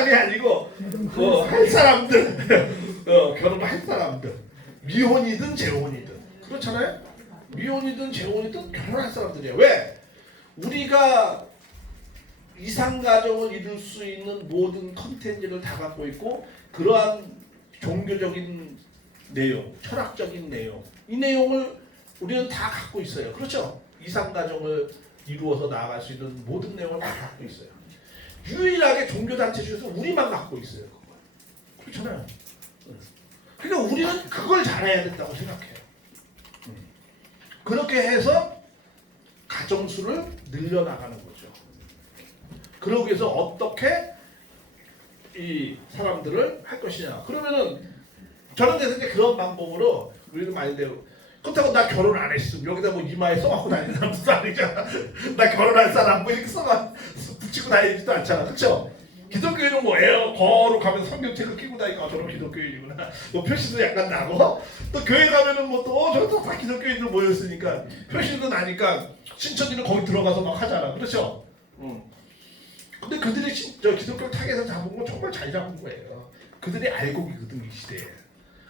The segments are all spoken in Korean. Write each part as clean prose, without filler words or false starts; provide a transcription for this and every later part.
사람이 아니고 할 사람들, 결혼할 사람들, 미혼이든 재혼이든 그렇잖아요. 미혼이든 재혼이든 결혼할 사람들이에요. 왜? 우리가 이상가정을 이룰 수 있는 모든 컨텐츠를 다 갖고 있고 그러한 종교적인 내용, 철학적인 내용, 이 내용을 우리는 다 갖고 있어요. 그렇죠? 이상가정을 이루어서 나아갈 수 있는 모든 내용을 다 갖고 있어요. 유일하게 종교단체 중에서 우리만 갖고 있어요. 그걸. 그렇잖아요. 그러니까 우리는 그걸 잘해야 된다고 생각해요. 그렇게 해서 가정수를 늘려나가는 거죠. 그러기 위해서 어떻게 이 사람들을 할 것이냐. 그러면은 저는 이제 그런 방법으로 우리는 많이 되고 그렇다고 나 결혼 안 했음 여기다 뭐 이마에 써갖고 다니는 사람 무슨 아니잖아. 나 결혼할 사람 뭐 이렇게 써가 붙이고 다니지도 않잖아. 그렇죠? 기독교인은 뭐예요? 거룩하면 성경책을 끼고 다니까 저런 기독교인이구나. 뭐 표시도 약간 나고 또 교회 가면은 뭐 또 저것도 다 기독교인들 모였으니까 표시도 나니까 신천지는 거기 들어가서 막 하잖아. 그렇죠? 근데 그들이 저 기독교 타겟에서 잡은 건 정말 잘 잡은 거예요. 그들이 알곡이거든 이 시대에.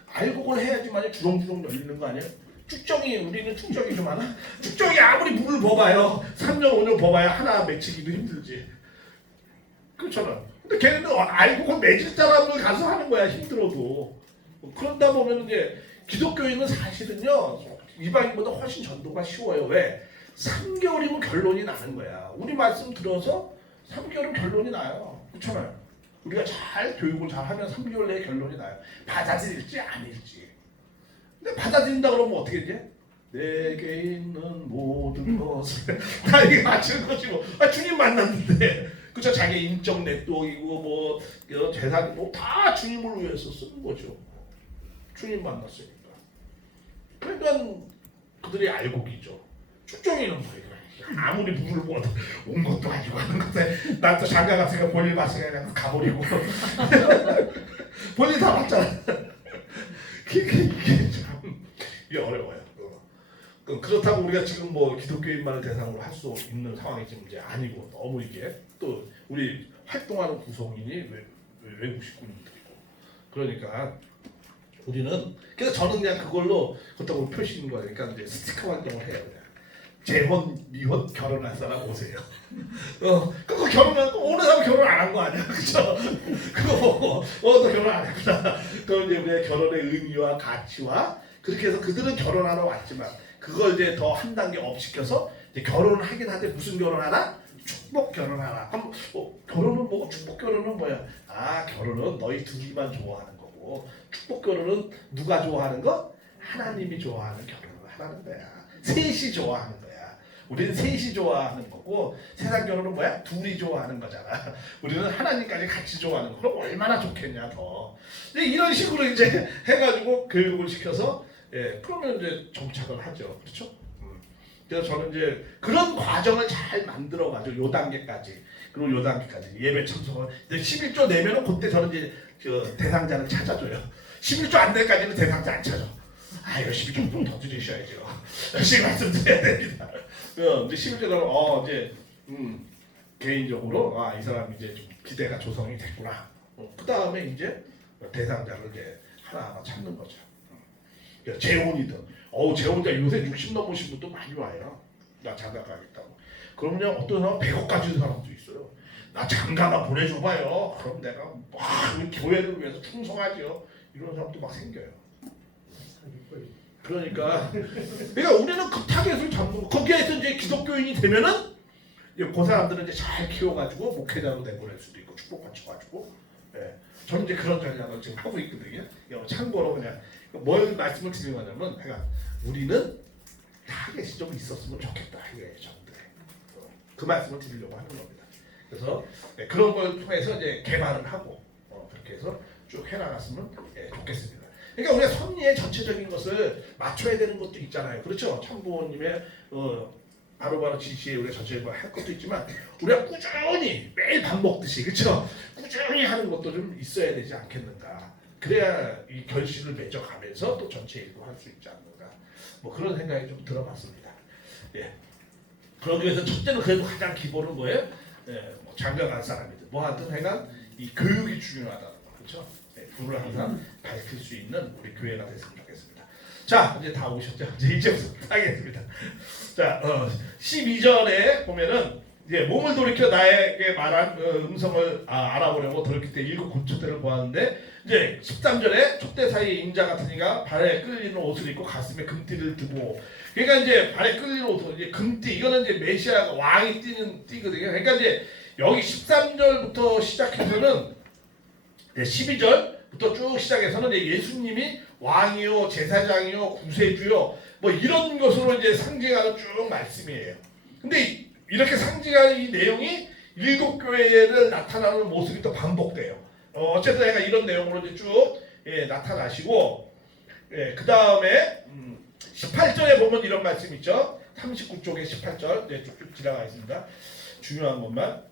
알곡을 해야지만 주렁주렁 열리는 거 아니에요? 축정이 우리는 축정이 좀 많아. 축정이 아무리 물을 버봐요. 3년 5년 버봐야 하나 맺히기도 힘들지. 그렇잖아. 근데 걔네는 알곡을 맺을 사람을 가서 하는 거야 힘들어도. 그런다 보면 이제 기독교인은 사실은요 이방인보다 훨씬 전도가 쉬워요. 왜? 3개월이면 결론이 나는 거야. 우리 말씀 들어서 3개월은 결론이 나요. 그렇잖아요. 우리가 잘 교육을 잘 하면 3개월 내에 결론이 나요. 받아들일지 아닐지. 근데 받아들인다 그러면 어떻게 이제? 내게 있는 모든 것을 다 이게 맞추는 것이고 주님 만났는데 그쵸? 자기 인적 네트워크이고 뭐 재산 뭐 다 주님을 위해서 쓰는 거죠. 주님 만났으니까. 그러니까 그들이 알곡이죠. 축정이는 뭐예요? 아무리 물을 부어도 온 것도 아니고 하는 건데 난 또 장가 갔으니까 볼일 봤으니까 그냥 가버리고 볼일 다 봤잖아. 이게 참 이게 어려워요. 그렇다고 우리가 지금 뭐 기독교인만을 대상으로 할 수 있는 상황이 지금 이제 아니고 너무 이게 또 우리 활동하는 구성인이 외국 식구님들이고 그러니까 우리는 그래서 저는 그냥 그걸로 그렇다고 표시인 거니까 그러니까 이제 스티커 활동을 해요. 그냥. 재혼, 미혼, 결혼할 사람 오세요. 그거 결혼한 오는 사람 결혼 안 한 거 아니야, 그렇죠? 그거 보고 너 결혼 안 했구나. 그럼 이제 우리의 결혼의 의미와 가치와 그렇게 해서 그들은 결혼하러 왔지만 그걸 이제 더 한 단계 업 시켜서 이제 결혼을 하긴 하는데 무슨 결혼하나? 축복 결혼하나? 그럼 결혼은 뭐고 축복 결혼은 뭐야? 아 결혼은 너희 둘이만 좋아하는 거고 축복 결혼은 누가 좋아하는 거? 하나님이 좋아하는 결혼을 하라는 거야. 셋이 좋아하는 거야. 우리는 셋이 좋아하는 거고 세상 결혼은 뭐야? 둘이 좋아하는 거잖아. 우리는 하나님까지 같이 좋아하는 거. 그럼 얼마나 좋겠냐 더. 이런 식으로 이제 해가지고 교육을 시켜서 그러면 이제 정착을 하죠. 그렇죠? 그래서 저는 이제 그런 과정을 잘 만들어가지고 요 단계까지 그리고 요 단계까지 예배 참석을 이제 11조 내면은 그때 저는 이제 대상자를 찾아줘요. 11조 안 될까지는 대상자 안 찾아. 열심히 좀 더 드리셔야죠. 열심히 말씀드려야 됩니다. 이제 11조는 이제 개인적으로 이 사람 이제 좀 기대가 조성이 됐구나. 그 다음에 이제 대상자를 이제 하나하나 찾는 거죠. 재혼이든 재혼자 요새 60 넘으신 분도 많이 와요. 나 장가 가겠다고. 그러면 어떤 사람은 100억 가지는 사람도 있어요. 나 장가나 보내줘봐요. 그럼 내가 막 교회를 위해서 충성하죠. 이런 사람도 막 생겨요. 그러니까 우리는 그 타겟을 잡는 거기에서 이제 기독교인이 되면은 그 사람들은 이제 잘 키워가지고 목회자로 내보낼 수도 있고 축복받쳐 가지고 저는 이제 그런 전략을 지금 하고 있거든요. 참고로 그냥 뭘 말씀을 드리는 거냐면 우리는 타겟이 좀 있었으면 좋겠다 이거예요. 저한테 그 말씀을 드리려고 하는 겁니다. 그래서 그런 걸 통해서 이제 개발을 하고 그렇게 해서 쭉 해나갔으면 좋겠습니다. 그러니까 우리가 섭리의 전체적인 것을 맞춰야 되는 것도 있잖아요. 그렇죠? 참부모님의 바로바로 지시에 우리가 전체적으로 할 것도 있지만 우리가 꾸준히 매일 밥 먹듯이 그렇죠? 꾸준히 하는 것도 좀 있어야 되지 않겠는가. 그래야 이 결실을 맺어가면서 또 전체 일도 할 수 있지 않는가. 뭐 그런 생각이 좀 들어봤습니다. 그러기 위해서 첫째는 그래도 가장 기본은 뭐예요? 뭐 장가 간 사람이든 뭐 하든 하여간 이 교육이 중요하다는 거, 그렇죠? 네, 불을 항상 밝힐 수 있는 우리 교회가 됐으면 좋겠습니다. 자, 이제 다 오셨죠? 이제부터 하겠습니다. 자, 12절에 보면은 이제 몸을 돌이켜 나에게 말한 음성을 알아보려고 돌이킬 때 7 촛대를 보았는데, 이제 13절에 촛대 사이에 인자 같은 이가 발에 끌리는 옷을 입고 가슴에 금띠를 두고, 그러니까 이제 발에 끌리는 옷은 이제 금띠, 이거는 이제 메시아가 왕이 띠는 띠거든요. 그러니까 이제 여기 13절부터 시작해서는 12절부터 쭉 시작해서는 이제 예수님이 왕이요, 제사장이요, 구세주요, 뭐 이런 것으로 이제 상징하는 쭉 말씀이에요. 근데 이렇게 상징하는 이 내용이 7 교회를 나타나는 모습이 또 반복돼요. 어쨌든 내가 이런 내용으로 이제 쭉 나타나시고, 그 다음에 18절에 보면 이런 말씀 있죠. 39쪽에 18절 쭉쭉 지나가 있습니다. 중요한 것만.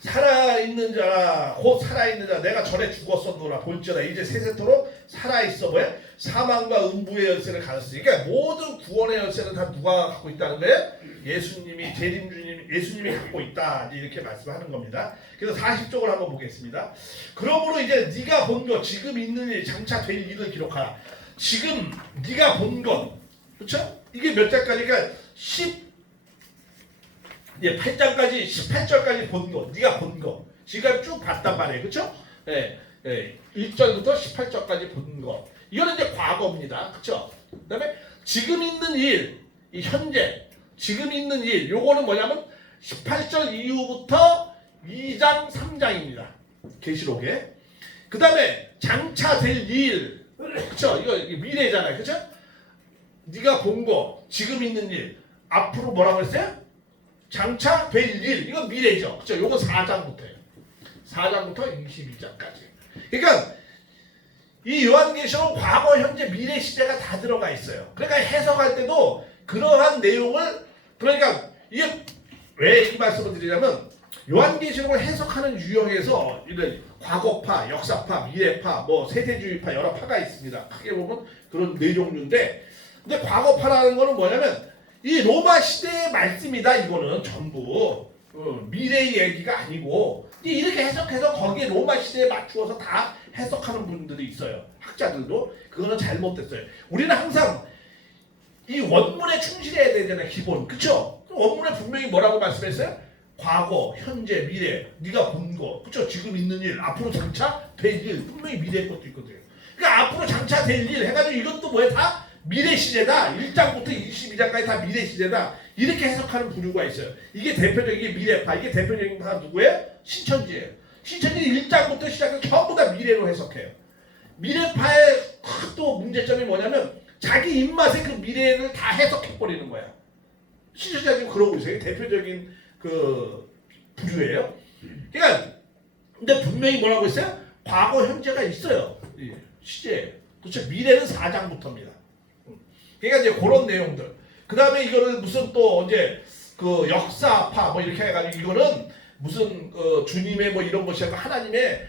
살아있는 자라 곧 살아있는 자 내가 전에 죽었었노라 볼지어다 이제 세세토록 살아있어. 뭐야? 사망과 음부의 열쇠를 가졌으니, 그러니까 모든 구원의 열쇠는 다 누가 갖고 있다는 거예요? 예수님이, 재림주님 예수님이 갖고 있다, 이렇게 말씀하는 겁니다. 그래서 40쪽을 한번 보겠습니다. 그러므로 이제 네가 본 것, 지금 있는 일, 장차 될 일을 기록하라. 지금 네가 본 것, 그렇죠? 이게 몇 장까지가 8장까지 18절까지 본 거, 네가 본 거, 지금 쭉 봤단 말이에요, 그렇죠? 1절부터 18절까지 본 거, 이거는 이제 과거입니다, 그렇죠? 그다음에 지금 있는 일, 이 현재 지금 있는 일, 요거는 뭐냐면 18절 이후부터 2장 3장입니다, 계시록에. 그다음에 장차 될 일, 그렇죠? 이거 미래잖아요, 그렇죠? 네가 본 거, 지금 있는 일, 앞으로 뭐라고 했어요? 장차 될 일, 이건 미래죠. 그렇죠? 요건 4장부터예요. 4장부터 22장까지. 그러니까 이 요한계시록 과거, 현재, 미래 시대가 다 들어가 있어요. 그러니까 해석할 때도 그러한 내용을, 그러니까 이게 왜 이 말씀을 드리냐면, 요한계시록을 해석하는 유형에서 이런 과거파, 역사파, 미래파, 뭐 세대주의파 여러 파가 있습니다. 크게 보면 그런 네 종류인데, 근데 과거파라는 거는 뭐냐면 이 로마 시대의 말씀이다. 이거는 전부 미래의 얘기가 아니고, 이렇게 해석해서 거기에 로마 시대에 맞추어서 다 해석하는 분들이 있어요. 학자들도. 그거는 잘못됐어요. 우리는 항상 이 원문에 충실해야 되잖아요, 기본. 그쵸? 원문에 분명히 뭐라고 말씀했어요? 과거, 현재, 미래, 네가 본 거, 그쵸? 지금 있는 일, 앞으로 장차 될 일, 분명히 미래의 것도 있거든요. 그러니까 앞으로 장차 될 일 해가지고 이것도 뭐야? 다 미래 시대다. 1장부터 22장까지 다 미래 시대다. 이렇게 해석하는 부류가 있어요. 이게 대표적인 미래파, 이게 대표적인 파 누구예요? 신천지예요. 신천지 1장부터 시작해서 전부 다 미래로 해석해요. 미래파의 또 문제점이 뭐냐면 자기 입맛에 그 미래를 다 해석해버리는 거야. 신천지가 지금 그러고 있어요. 대표적인 그 부류예요. 그러니까 근데 분명히 뭐라고 했어요? 과거, 현재가 있어요. 시제. 그렇죠? 미래는 4장부터입니다. 그러니까 이제 그런 내용들. 그 다음에 이거를 무슨 또 이제 그 역사파 뭐 이렇게 해가지고 이거는 무슨 주님의 뭐 이런 것이 아니고 하나님의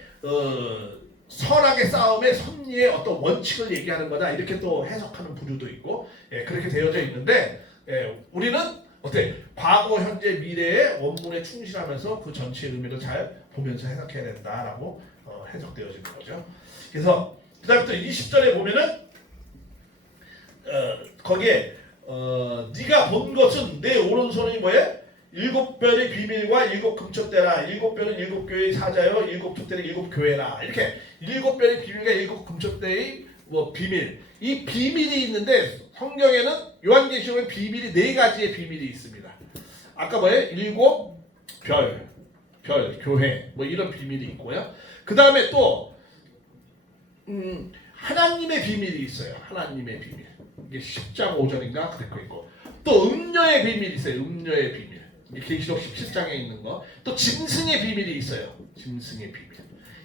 선악의 싸움의 섭리의 어떤 원칙을 얘기하는 거다, 이렇게 또 해석하는 부류도 있고, 그렇게 되어져 있는데, 우리는 어때? 과거, 현재, 미래의 원문에 충실하면서 그 전체의 의미를 잘 보면서 해석해야 된다라고 해석되어지는 거죠. 그래서 그 다음에 또 20절에 보면은 거기에 네가 본 것은 내 오른손이 뭐예? 7별의 비밀과 7 금촛대라. 7별은 7 교회의 사자요, 7 촛대는 7 교회라. 이렇게 7별의 비밀과 7 금촛대의 뭐 비밀. 이 비밀이 있는데 성경에는 요한계시록에 비밀이 4가지의 비밀이 있습니다. 아까 뭐예요? 7 별, 교회 뭐 이런 비밀이 있고요. 그 다음에 또 하나님의 비밀이 있어요. 하나님의 비밀. 이게 10장 5절인가 그렇게 있고, 또 음녀의 비밀이 있어요. 음녀의 비밀. 이게 계시록 17장에 있는 거. 또 짐승의 비밀이 있어요. 짐승의 비밀.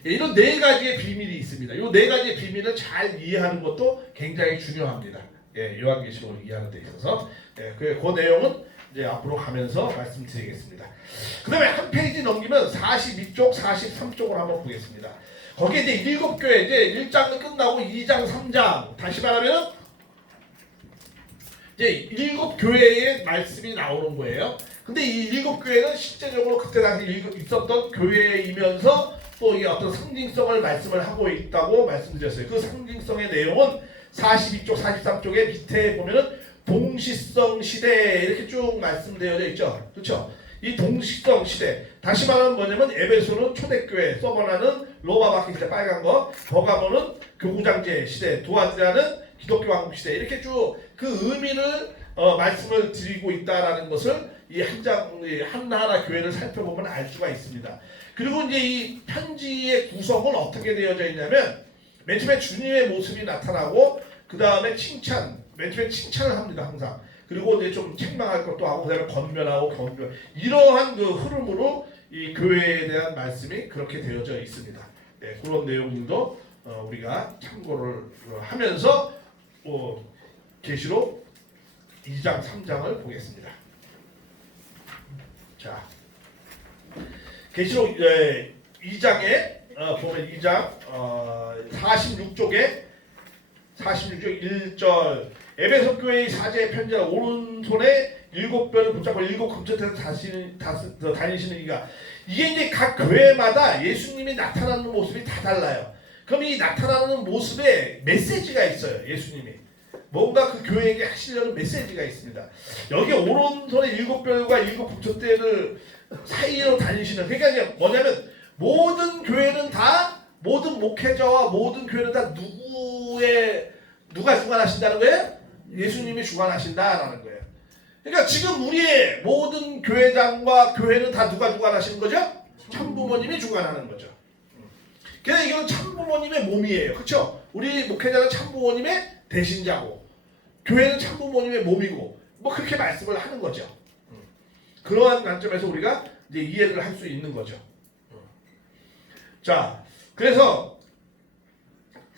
이런 4가지의 비밀이 있습니다. 이 4가지의 비밀을 잘 이해하는 것도 굉장히 중요합니다. 요한계시록을 이해하는 데 있어서. 그 내용은 이제 앞으로 가면서 말씀드리겠습니다. 그 다음에 한 페이지 넘기면 42쪽, 43쪽을 한번 보겠습니다. 거기에 이제 7교회, 이제 1장은 끝나고 2장, 3장. 다시 말하면 이제 7교회의 말씀이 나오는 거예요. 그 근데 이 일곱 교회는 실제적으로 그때 당시 있었던 교회이면서 또 이 어떤 상징성을 말씀을 하고 있다고 말씀드렸어요. 그 상징성의 내용은 42쪽, 43쪽에 밑에 보면은 동시성 시대 이렇게 쭉 말씀되어져 있죠. 그렇죠? 이 동시성 시대, 다시 말하면 뭐냐면 에베소는 초대교회, 서머나는 로마 바퀴 시대 빨간 거, 버가모는 교구장제 시대, 두아디라는 기독교 왕국 시대 이렇게 쭉 그 의미를 말씀을 드리고 있다라는 것을 이 하나하나 교회를 살펴보면 알 수가 있습니다. 그리고 이제 이 편지의 구성은 어떻게 되어져 있냐면 맨 처음에 주님의 모습이 나타나고 그 다음에 칭찬, 맨 처음에 칭찬을 합니다 항상. 그리고 이제 좀 책망할 것도 하고 그다음에 권면하고 경변 이러한 그 흐름으로 이 교회에 대한 말씀이 그렇게 되어져 있습니다. 네, 그런 내용들도 우리가 참고를 하면서 계시록 2장 3장을 보겠습니다. 자, 계시록 2장에 보면 2장 46쪽에 46쪽 1절 에베소 교회의 사제의 편지라 오른손에 7별을 붙잡고 7 금처에서 다니시는 이가 이게 이제 각 교회마다 예수님이 나타나는 모습이 다 달라요. 그럼 이 나타나는 모습에 메시지가 있어요. 예수님이 뭔가 그 교회에게 하시려는 메시지가 있습니다. 여기 오른손에 7별과 7 금처대를 사이로 다니시는 그러니까 이제 뭐냐면 모든 교회는 다 모든 목회자와 모든 교회는 다 누가 주관하신다는 거예요? 예수님이 주관하신다라는 거예요. 그러니까 지금 우리의 모든 교회장과 교회는 다 누가 주관하시는 거죠? 참부모님이 주관하는 거죠. 그래서 이건 참부모님의 몸이에요. 그렇죠? 우리 목회자는 참부모님의 대신자고 교회는 참부모님의 몸이고 뭐 그렇게 말씀을 하는 거죠. 그러한 관점에서 우리가 이제 이해를 할 수 있는 거죠. 자, 그래서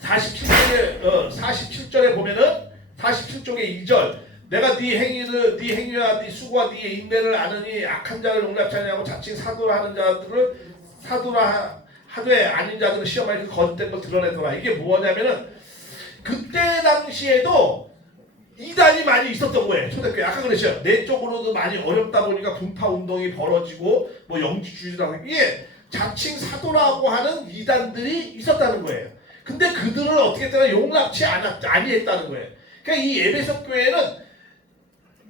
47절에 보면은 47쪽의 2절 내가 네 행위와 네 수고와 네 인내를 아느니 악한 자를 용납치 아니하고 자칭 사도라 하는 자들을 사도라 하되 아닌 자들은 시험하여 그 거짓된 걸 드러내더라. 이게 뭐냐면은 그때 당시에도 이단이 많이 있었던 거예요. 초대교회 아까 그랬죠. 내적으로도 많이 어렵다 보니까 분파 운동이 벌어지고 뭐 영지주의라고 이게 자칭 사도라고 하는 이단들이 있었다는 거예요. 근데 그들을 어떻게 했다가 용납치 아니했다는 거예요. 그러니까 이 에베소 교회는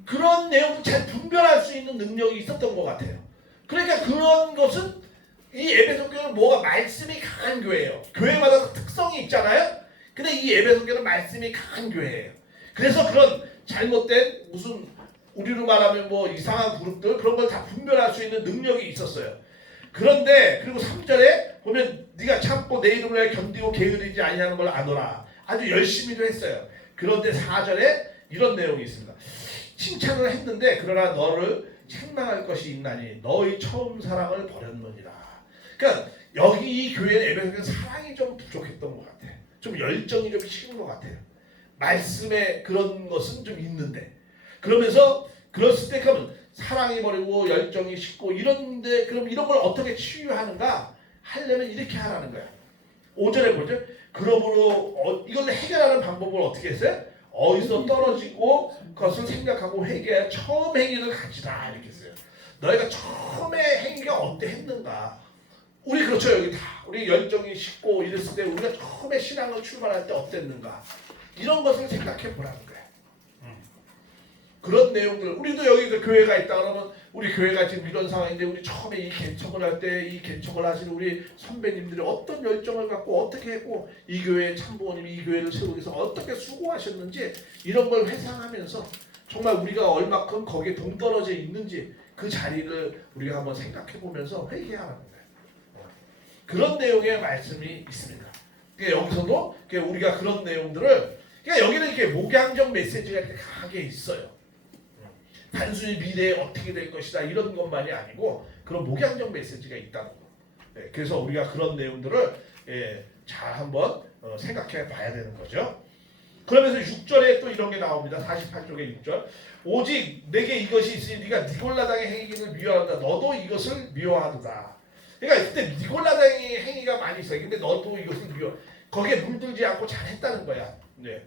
그런 내용을 잘 분별할 수 있는 능력이 있었던 것 같아요. 그러니까 그런 것은 이 에베소 교회는 뭐가 말씀이 강한 교회예요. 교회마다 특성이 있잖아요. 근데 이 에베소 교회는 말씀이 강한 교회예요. 그래서 그런 잘못된 무슨 우리로 말하면 뭐 이상한 그룹들 그런 걸 다 분별할 수 있는 능력이 있었어요. 그런데 그리고 3절에 보면 네가 참고 내 이름을 위하여 견디고 게으르지 아니하는 걸 아노라. 아주 열심히도 했어요. 그런데 4절에 이런 내용이 있습니다. 칭찬을 했는데 그러나 너를 책망할 것이 있나니 너의 처음 사랑을 버렸느니라. 그러니까 여기 이 교회는 에베소는 사랑이 좀 부족했던 것 같아요. 좀 열정이 좀 식은 것 같아요. 말씀에 그런 것은 좀 있는데 그러면서 그랬을 때 그러면 사랑이 버리고 열정이 식고 이런데 그럼 이런 걸 어떻게 치유하는가 하려면 이렇게 하라는 거야. 5절에 보죠. 그러므로 이걸 해결하는 방법을 어떻게 했어요? 어디서 떨어지고 그것을 생각하고 회개해 처음 행위를 가지라 이렇게 했어요. 너희가 처음에 행위가 어때 했는가? 우리 그렇죠. 여기 다 우리 열정이 식고 이랬을 때 우리가 처음에 신앙을 출발할 때 어땠는가? 이런 것을 생각해 보라는 거예요. 그런 내용들 우리도 여기 교회가 있다 그러면 우리 교회가 지금 이런 상황인데 우리 처음에 이 개척을 할 때 이 개척을 하시는 우리 선배님들이 어떤 열정을 갖고 어떻게 했고 이 교회의 참부모님이 이 교회를 세우기 위해서 어떻게 수고하셨는지 이런 걸 회상하면서 정말 우리가 얼마큼 거기에 동떨어져 있는지 그 자리를 우리가 한번 생각해 보면서 회개하라는 거예요. 그런 내용의 말씀이 있습니다. 그러니까 여기서도 우리가 그런 내용들을 그러니까 여기는 이렇게 목양적 메시지가 이렇게 강하게 있어요. 단순히 미래에 어떻게 될 것이다 이런 것만이 아니고 그런 목양적 메시지가 있다는 거. 네, 그래서 우리가 그런 내용들을 잘 한번 생각해 봐야 되는 거죠. 그러면서 6절에 또 이런 게 나옵니다. 48쪽에 6절. 오직 내게 이것이 있으니 네가 니골라당의 행위를 미워한다. 너도 이것을 미워하도다. 그러니까 그때 니골라당의 행위가 많이 있어요. 근데 너도 이것을 미워. 거기에 물들지 않고 잘했다는 거야. 네.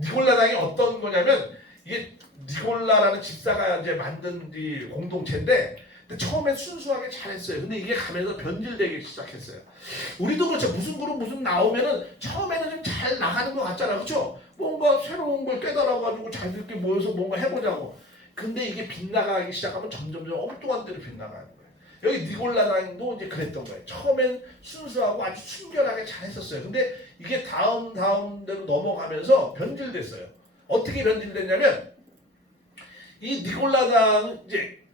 니골라당이 어떤 거냐면 이게 니골라라는 집사가 이제 만든 이 공동체인데 근데 처음에 순수하게 잘했어요. 근데 이게 가면서 변질되기 시작했어요. 우리도 그렇죠. 무슨 그룹 무슨 나오면은 처음에는 좀 잘 나가는 것 같잖아, 그렇죠? 뭔가 새로운 걸 깨달아가지고 자기들끼리 모여서 뭔가 해보자고. 근데 이게 빗나가기 시작하면 점점점 엉뚱한 데로 빗나가는 거예요. 여기 니골라당도 이제 그랬던 거예요. 처음엔 순수하고 아주 순결하게 잘했었어요. 근데 이게 다음 대로 넘어가면서 변질됐어요. 어떻게 변질됐냐면 이 니골라당 이제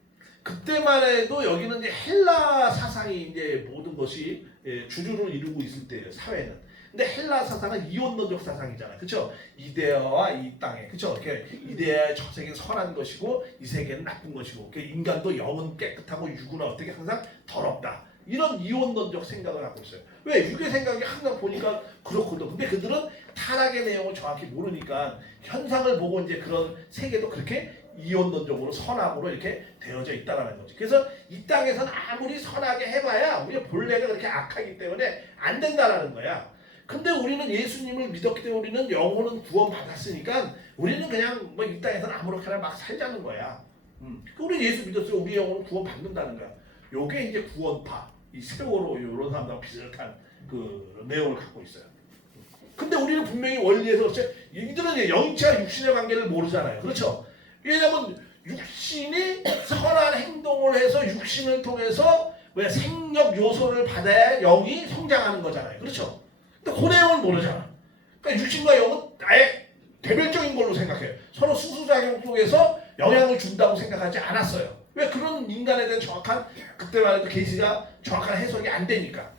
그때만 해도 여기는 이제 헬라 사상이 이제 모든 것이 주류를 이루고 있을 때예요. 사회는. 근데 헬라 사상은 이원론적 사상이잖아요. 그렇죠? 이데아와 이 땅에. 그렇죠? 이데아의 저 세계는 선한 것이고 이 세계는 나쁜 것이고 인간도 영은 깨끗하고 육은 어떻게 항상 더럽다. 이런 이원론적 생각을 하고 있어요. 왜? 육의 생각이 항상 보니까 그렇거든. 근데 그들은 타락의 내용을 정확히 모르니까 현상을 보고 이제 그런 세계도 그렇게 이원론적으로 선악으로 이렇게 되어져 있다라는 거지. 그래서 이 땅에서는 아무리 선하게 해봐야 우리의 본래가 그렇게 악하기 때문에 안 된다라는 거야. 근데 우리는 예수님을 믿었기 때문에 우리는 영혼은 구원받았으니까 우리는 그냥 뭐 이 땅에서는 아무렇게나 막 살자는 거야. 우리 예수 믿었으면 우리 영혼은 구원받는다는 거야. 요게 이제 구원파, 이 세월호 이런 사람들하고 비슷한 그 내용을 갖고 있어요. 근데 우리는 분명히 원리에서 그렇죠. 이들은 이제 영체와 육신의 관계를 모르잖아요. 그렇죠? 왜냐하면 육신이 선한 행동을 해서 육신을 통해서 왜 생력 요소를 받아야 영이 성장하는 거잖아요. 그렇죠? 근데 그 내용을 모르잖아. 그러니까 육신과 영은 아예 개별적인 걸로 생각해요. 서로 수수작용 속에서 영향을 준다고 생각하지 않았어요. 왜? 그런 인간에 대한 정확한 그때만 해도 계시가 정확한 해석이 안 되니까.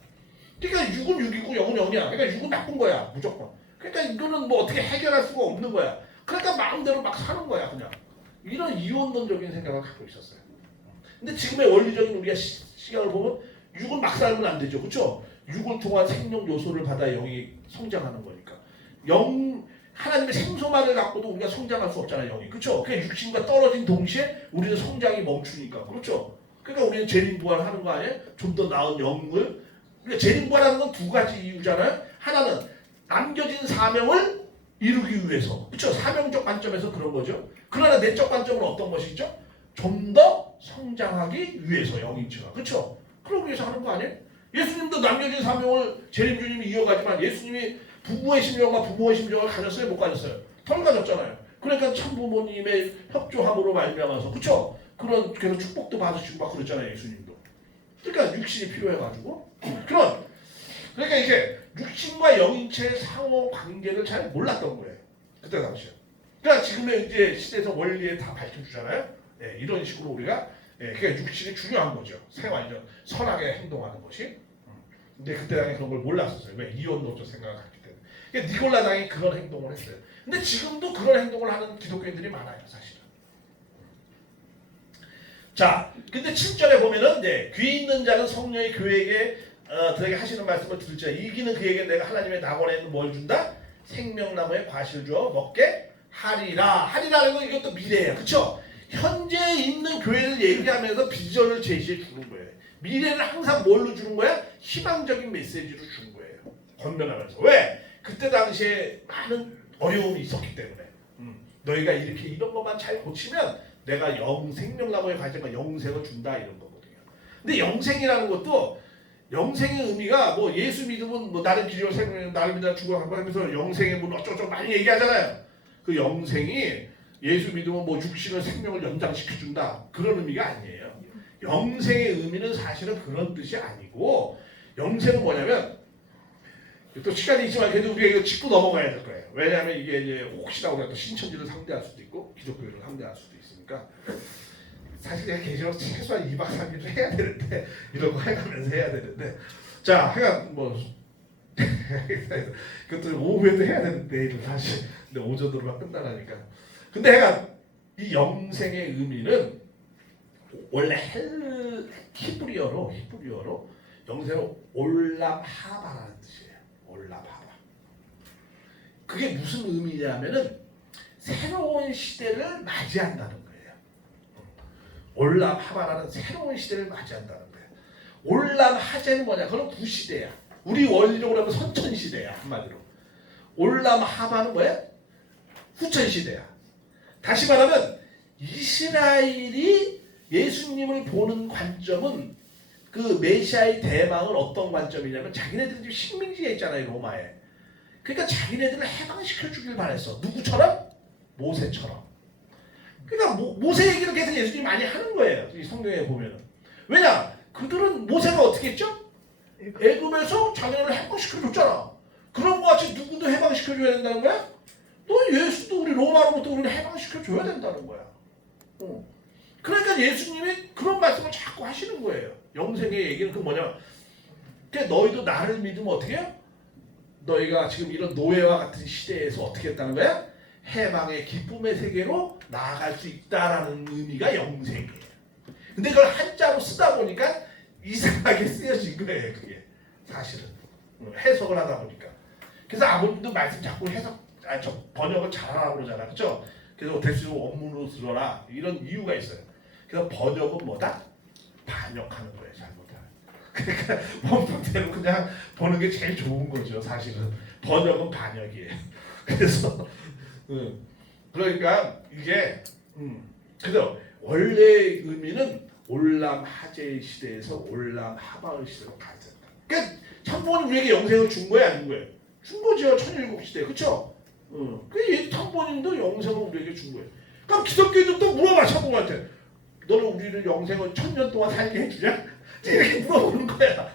그러니까 육은 육이고 영은 영이야. 그러니까 육은 나쁜 거야 무조건. 그러니까 이거는 뭐 어떻게 해결할 수가 없는 거야. 그러니까 마음대로 막 사는 거야 그냥. 이런 이원론적인 생각을 갖고 있었어요. 근데 지금의 원리적인 우리가 시각을 보면 육은 막 살면 안 되죠. 그렇죠? 육을 통한 생명 요소를 받아 영이 성장하는 거니까. 하나님의 생소만을 갖고도 우리가 성장할 수 없잖아요. 영이. 그렇죠? 그러니까 육신과 떨어진 동시에 우리는 성장이 멈추니까. 그렇죠? 그러니까 우리는 재림부활하는 거 아니에요? 좀 더 나은 영을. 그러니까 재림부활하는 건 두 가지 이유잖아요. 하나는 남겨진 사명을 이루기 위해서. 그렇죠? 사명적 관점에서 그런 거죠. 그러나 내적 관점은 어떤 것이죠? 좀 더 성장하기 위해서 영인체가. 그렇죠? 그러기 위해서 하는 거 아니에요? 예수님도 남겨진 사명을 재림주님이 이어가지만 예수님이 부부의 심령과 부모의 심령을 가졌어요? 못 가졌어요? 덜 가졌잖아요. 그러니까 참부모님의 협조함으로 말미암아서 그렇죠? 그런 그래서 축복도 받으시고 막 그랬잖아요. 예수님도. 그러니까 육신이 필요해가지고 그러니까 이게 육신과 영인체의 상호 관계를 잘 몰랐던 거예요. 그때 당시에. 그러니까 지금의 이제 시대에서 원리에 다 밝혀주잖아요. 네, 이런 식으로 우리가 그러니까 육신이 중요한 거죠. 생활이죠. 선하게 행동하는 것이. 근데 그때 당시 그런 걸 몰랐었어요. 왜? 이원론적 생각을 갖기 때문에. 그러니까 니골라 당이 그런 행동을 했어요. 근데 지금도 그런 행동을 하는 기독교인들이 많아요, 사실은. 자, 근데 7절에 보면은 귀 있는 자는 성령이 교회에게 들에게 하시는 말씀을 들을지라 이기는 그에게 내가 하나님의 낙원에 있는 뭘 준다? 생명나무의 과실을 주어 먹게 하리라. 하리라는 건 이것도 미래예요. 그렇죠? 현재 있는 교회를 얘기하면서 비전을 제시해 주는 거예요. 미래를 항상 뭘로 주는 거야? 희망적인 메시지로 주는 거예요. 건면하면서. 왜? 그때 당시에 많은 어려움이 있었기 때문에. 너희가 이렇게 이런 것만 잘 고치면 내가 생명나무의 과실과 영생을 준다 이런 거거든요. 근데 영생이라는 것도 영생의 의미가 뭐 예수 믿으면 뭐 나를 기리워 생명 나를 믿어 죽어 하면서 영생의 문 어쩌고 많이 얘기하잖아요. 그 영생이 예수 믿으면 뭐 육신의 생명을 연장시켜준다 그런 의미가 아니에요. 영생의 의미는 사실은 그런 뜻이 아니고 영생은 뭐냐면 또 시간이 있지만 그래도 우리가 이거 짚고 넘어가야 될 거예요. 왜냐하면 이게 이제 혹시나 우리가 또 신천지를 상대할 수도 있고 기독교를 상대할 수도 있으니까 사실 그냥 계시록 최소한 2박 3일을 해야 되는데 이런 거 해가면서 해야 되는데 자 하여간 뭐 그것도 오후에도 해야 되는데 사실 근데 오전으로만 끝나라니까 근데 하여간 이 영생의 의미는 원래 히브리어로 영생은 올람하바라는 뜻이에요. 올람하바. 그게 무슨 의미냐면은 새로운 시대를 맞이한다는 거예요. 올람하바라는 새로운 시대를 맞이한다는 거예요. 올람하제는 뭐냐? 그건 구시대야. 우리 원리적으로 하면 선천시대야 한마디로. 올람하바는 뭐야? 후천시대야. 다시 말하면 이스라엘이 예수님을 보는 관점은 그 메시아의 대망은 어떤 관점이냐면 자기네들이 지금 식민지에 있잖아요, 로마에. 그러니까 자기네들을 해방시켜 주길 바랬어. 누구처럼? 모세처럼. 그러니까 모세 얘기를 계속 예수님이 많이 하는 거예요. 이 성경에 보면은. 왜냐? 그들은 모세가 어떻게 했죠? 애굽에서 자기네를 해방시켜 줬잖아. 그런 거 같이 누구도 해방시켜 줘야 된다는 거야? 또 예수도 우리 로마로부터 우리를 해방시켜 줘야 된다는 거야. 그러니까 예수님이 그런 말씀을 자꾸 하시는 거예요. 영생의 얘기는 그 뭐냐? 그러니까 너희도 나를 믿으면 어떻게 해요? 너희가 지금 이런 노예와 같은 시대에서 어떻게 했다는 거야? 해방의 기쁨의 세계로 나아갈 수 있다라는 의미가 영생이에요. 근데 그걸 한자로 쓰다 보니까 이상하게 쓰여진 거예요. 그게 사실은 해석을 하다 보니까. 그래서 아버님도 말씀 자꾸 번역을 잘하라고 그러잖아, 그렇죠? 그래서 대수로 원문으로 들어라 이런 이유가 있어요. 그래서 번역은 뭐다? 반역하는 거예요, 잘못하면. 그러니까 원문대로 그냥 보는 게 제일 좋은 거죠, 사실은. 번역은 반역이에요. 그래서 그러니까 이게 그래서 원래 의미는 올람 하제의 시대에서 올람 하바의 시대로 가야 된다. 그러니까 참부모님 우리에게 영생을 준 거야, 안 준 거예요? 준 거죠, 천일국 시대, 그렇죠? 그 참부모님도 영생을 우리에게 준 거예요. 그럼 기독교인도 또 물어봐, 참부모한테. 너는 우리를 영생을 1000년 동안 살게 해주냐? 이렇게 물어보는 거야.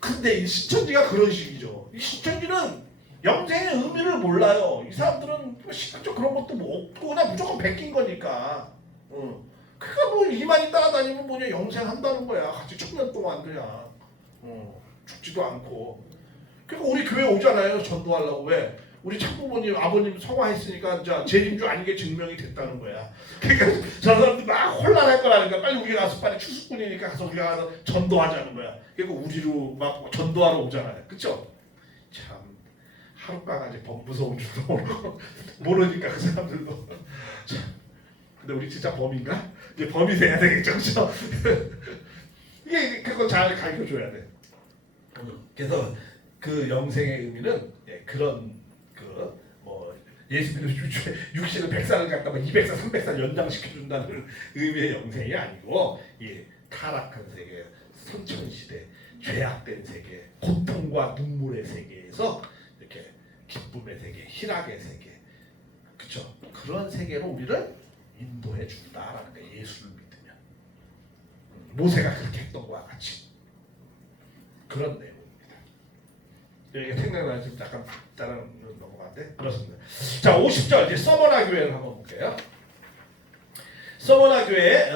근데 이 신천지가 그런 식이죠. 이 신천지는 영생의 의미를 몰라요. 이 사람들은 시간적 그런 것도 뭐 없고 그냥 무조건 베낀 거니까. 그러니까 뭐 이만희 따라다니면 뭐냐 영생한다는 거야. 같이 1000년 동안 그냥 죽지도 않고. 그러니까 우리 교회 오잖아요. 전도하려고. 왜? 우리 참부모님, 아버님 성화했으니까 재림주 아닌 게 증명이 됐다는 거야. 그러니까 저 사람들 막 혼란할 거라니까 빨리 우리가 가서 빨리 추수꾼이니까 가서 우리가 가서 전도하자는 거야. 그러니까 우리로 막 전도하러 오잖아요. 그쵸? 참 하룻강아지 범 무서운 줄도 모르고 모르니까 그 사람들도. 참. 근데 우리 진짜 범인가? 이제 범이 돼야 되겠죠, 그렇죠? 이게 그거 잘 가르쳐줘야 돼. 그래서 그 영생의 의미는 그런 뭐 예수님도 육신을 100살을 갖다 200살, 300살 연장시켜준다는 의미의 영생이 아니고 타락한 세계, 선천시대, 죄악된 세계, 고통과 눈물의 세계에서 이렇게 기쁨의 세계, 희락의 세계, 그렇죠? 그런 세계로 우리를 인도해 준다라는 거예요. 예수를 믿으면. 모세가 그렇게 했던 것과 같이 그런 내용입니다. 여기가 생각나는 지금 잠깐 다른 넘어가는데 그렇습니다. 자, 50절 이제 서머나 교회를 한번 볼게요. 서머나 교회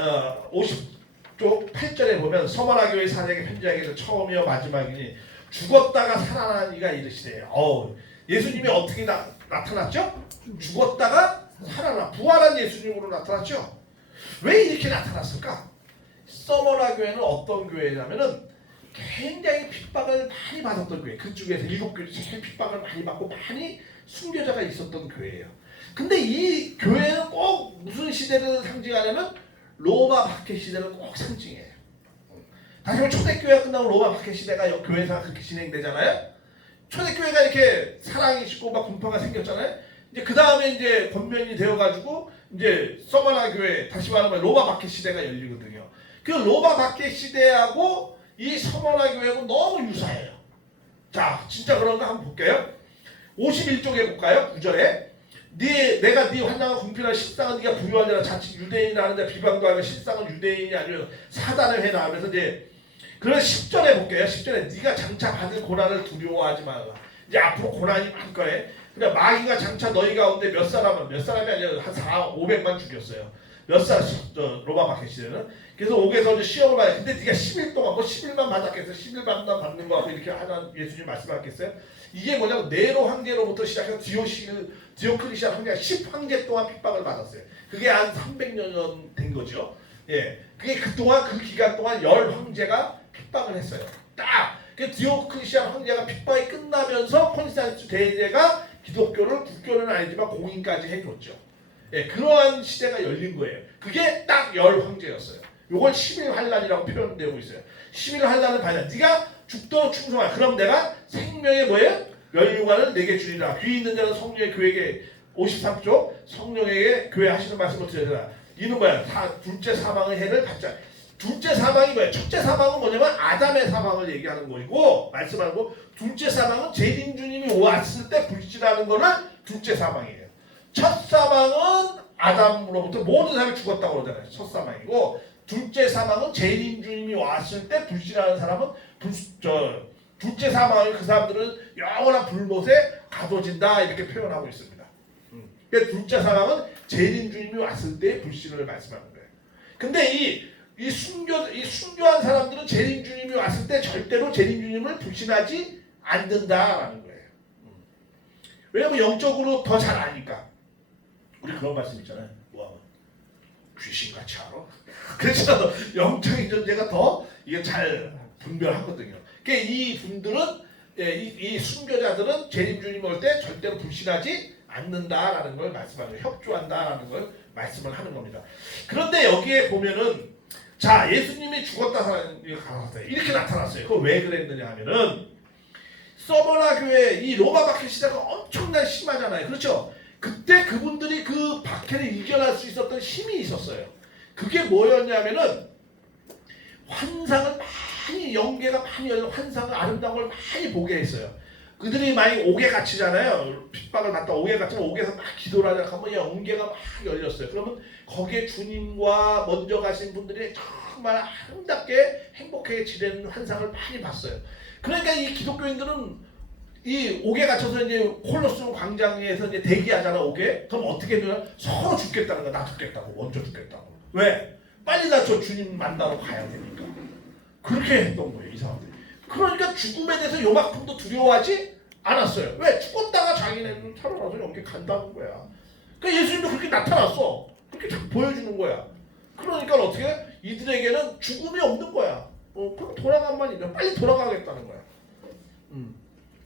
50쪽 8절에 보면 서머나 교회 사역의 편지하기에서 처음이요 마지막이니 죽었다가 살아난 이가 이르시되. 예수님이 어떻게 나타났죠? 죽었다가 살아나 부활한 예수님으로 나타났죠. 왜 이렇게 나타났을까? 서머나 교회는 어떤 교회냐면은 굉장히 핍박을 많이 받았던 교회. 그중에서 7교회 제일 핍박을 많이 받고 많이 순교자가 있었던 교회예요. 근데 이 교회는 꼭 무슨 시대를 상징하냐면 로마 박해 시대를 꼭 상징해요. 다시 한번 초대교회가 끝나고 로마 박해 시대가 교회사가 그렇게 진행되잖아요. 초대교회가 이렇게 사랑이 있고 막 분파가 생겼잖아요. 이제 그 다음에 이제 권면이 되어가지고 이제 서머나 교회, 다시 말하면 로마 박해 시대가 열리거든요. 그 로마 박해 시대하고 이 서머나 교회하고 너무 유사해요. 자, 진짜 그런가 한번 볼게요. 51쪽에 볼까요? 9절에 내가 네 환상과 궁핍한 실상은 네가 부유하니라 자칫 유대인이라는데 비방도 하면 실상은 유대인이 아니면 사단을 해라 하면서 이제 그런 10절에 볼게요. 10절에 네가 장차 받을 고난을 두려워하지 말라. 이제 앞으로 고난이 많을 거예요. 그러니까 마귀가 장차 너희 가운데 몇 사람이 아니라 한 500만 죽였어요. 몇 살 로마 박해 시대는. 그래서 옥에서 이제 시험을 받아요. 근데 네가 10일 동안 10일만 받았겠어요? 10일만 받는 거 같고 이렇게 하나 예수님 말씀하셨겠어요? 이게 뭐냐면 네로 황제로부터 시작해서 디오클리시안 황제가 10황제 동안 핍박을 받았어요. 그게 한 300년 된 거죠. 예, 그게 그 기간 동안 10황제가 핍박을 했어요. 딱 그 디오클리시안 황제가 핍박이 끝나면서 콘스탄티누스 대제가 기독교를 국교는 아니지만 공인까지 해줬죠. 예, 그러한 시대가 열린 거예요. 그게 딱 10황제였어요. 요걸 11 환란이라고 표현되고 있어요. 11 환란을 받냐? 네가 죽도록 충성하라. 그럼 내가 생명의 뭐예요? 면류관을 내게 주리라. 귀 있는 자는 성령의 교회에게 53쪽 성령에게 교회 하시는 말씀을 드려야 되라. 이는 뭐야? 둘째 사망의 해를 받자. 둘째 사망이 뭐야? 첫째 사망은 뭐냐면 아담의 사망을 얘기하는 거고 말씀하는 거. 둘째 사망은 재림 주님이 왔을 때 불씨라는 거는 둘째 사망이에요. 첫 사망은 아담으로부터 모든 사람이 죽었다고 그러잖아요. 첫 사망이고 둘째 사망은 재림 주님이 왔을 때 불씨라는 사람은 둘째 사망이 그 사람들은 영원한 불못에 가둬진다 이렇게 표현하고 있습니다. 그러니까 둘째 사망은 재림 주님이 왔을 때의 불씨를 말씀하는 거예요. 근데 이 순교한 사람들은 재림 주님이 왔을 때 절대로 재림 주님을 불신하지 않는다라는 거예요. 왜냐면 영적으로 더 잘 아니까. 우리 그런 말씀 있잖아요. 뭐하면 귀신같이 알아. 그래서 영적인 존재가 더 이게 잘 분별하거든요. 그러니까 이 분들은 이 순교자들은 재림 주님 올 때 절대로 불신하지 않는다라는 걸 말씀하는 거예요. 협조한다라는 걸 말씀을 하는 겁니다. 그런데 여기에 보면은 자 예수님이 죽었다 살았다 이렇게 나타났어요. 그거 왜 그랬느냐 하면은 서머나 교회 이 로마 박해 시대가 엄청나게 심하잖아요. 그렇죠? 그때 그분들이 그 박해를 이겨낼 수 있었던 힘이 있었어요. 그게 뭐였냐면은 환상을 많이 연계가 많이 열려 환상을 아름다운 걸 많이 보게 했어요. 그들이 많이 옥에 갇히잖아요. 핍박을 받다 옥에 갇히면 옥에서 막 기도를 하자 하면 연계가 막 열렸어요. 그러면 거기에 주님과 먼저 가신 분들이 정말 아름답게 행복하게 지내는 환상을 많이 봤어요. 그러니까 이 기독교인들은 이 옥에 갇혀서 이제 콜로세움 광장에서 이제 대기하잖아 옥에. 그럼 어떻게 해야 서로 죽겠다는 거야. 나 죽겠다고 먼저 죽겠다고. 왜? 빨리 나 저 주님 만나러 가야 되니까. 그렇게 했던 거예요 이 사람들이. 그러니까 죽음에 대해서 요만큼도 두려워하지 않았어요. 왜? 죽었다가 자기네는 살아나서 여기 간다는 거야. 그러니까 예수님도 그렇게 나타났어. 그렇게 딱 보여주는 거야. 그러니까 어떻게 해? 이들에게는 죽음이 없는 거야. 그럼 돌아가만 있냐. 빨리 돌아가겠다는 거야.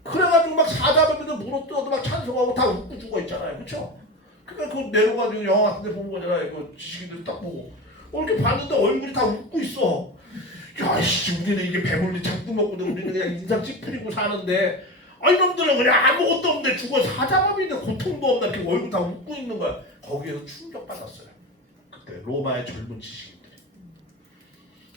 그래가지고 막 사자들도 물어뜯어도 막 찬송하고 다 웃고 죽어 있잖아요. 그렇죠? 그러니까 그 내려가지고 영화 같은 데 보는 거잖아요. 그 지식인들 딱 보고 이렇게 봤는데 얼굴이 다 웃고 있어. 야, 우리는 이게 배불리 잡고 먹고 우리는 그냥 인상 찌푸리고 사는데 이놈들은 그냥 아무것도 없는데 죽어 사자밥인데 고통도 없나 이렇게 얼굴 다 웃고 있는 거야. 거기에서 충격받았어요. 그때 로마의 젊은 지식인들이.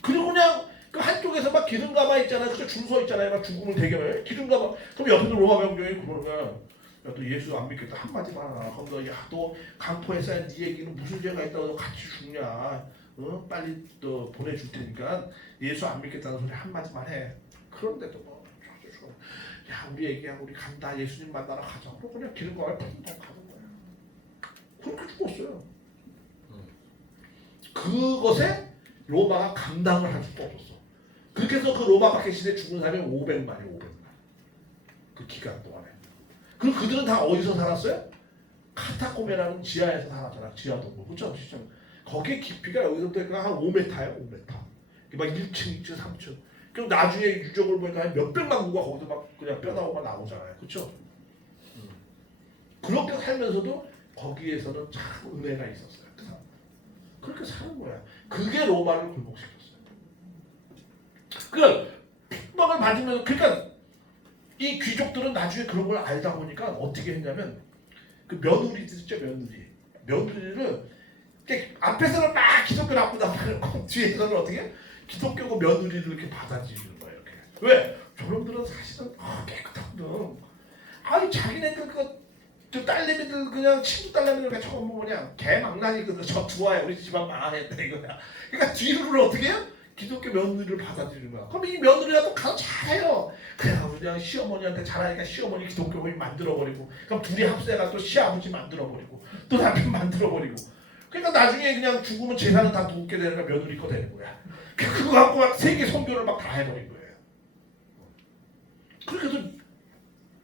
그리고 그냥 그 한쪽에서 막 기름 감아 있잖아요. 그저 줄 서 있잖아요. 막 죽음을 대기하면 기름 감아. 그럼 옆에서 로마 병정이 그러는 거야. 야, 너 예수 안 믿겠다 한마디만 하라. 그럼 너, 야, 너 강포에 쌓인 네 얘기는 무슨 죄가 있다고 너 같이 죽냐. 빨리 또 보내줄 테니까 예수 안 믿겠다는 소리 한마디만 해. 그런데도 뭐 야 우리 얘기하고 우리 간다 예수님 만나러 가자. 그냥 기름 감아 펑펑 가는 거야. 그렇게 죽었어요. 그것에 로마가 감당을 할 수가 없었어. 그렇게 해서 그 로마 박해 시대에 죽은 사람이 500만이 500만. 그 기간 동안에. 그럼 그들은 다 어디서 살았어요? 카타콤이라는 지하에서 살았잖아. 지하 동굴. 그렇죠? 거기에 깊이가 여기서부터 한 5m예요. 5m. 막 1층, 2층, 3층. 그럼 나중에 유적을 보니까 한 몇백만 구가 거기서 막 그냥 뼈나오가 나오잖아요. 그렇죠? 그렇게 살면서도 거기에서는 참 은혜가 있었어요. 그 사람. 그렇게 사는 거야. 그게 로마를 굴복시켰어요. 그러니까 핍박을 받으면 그러니까 이 귀족들은 나중에 그런 걸 알다 보니까 어떻게 했냐면 그 며느리들 있죠 며느리를 앞에서는 막 기독교 나쁘다 말고 뒤에서는 어떻게 해? 기독교고 며느리를 이렇게 받아들이는 거예요. 이렇게. 왜? 저놈들은 사실은 깨끗하거든. 아니 자기네들 그 딸내미들 그냥 친구 딸내미들 그냥 처음 보면 그냥 개망나니거든. 저 좋아해 우리 집안 망했다 이거야. 그러니까 뒤를 어떻게 해요? 기독교 며느리를 받아들이는 거야. 그럼 이 며느리가 또 가서 잘해요. 그래가지고 그냥 시어머니한테 잘하니까 시어머니 기독교인 만들어버리고 그럼 둘이 합세가 또 시아버지 만들어버리고 또 남편 만들어버리고 그러니까 나중에 그냥 죽으면 재산은 다 누게 되는 거야. 며느리 거 되는 거야. 그거 갖고 막 세계 선교를 막 다 해버린 거예요. 그렇게 해서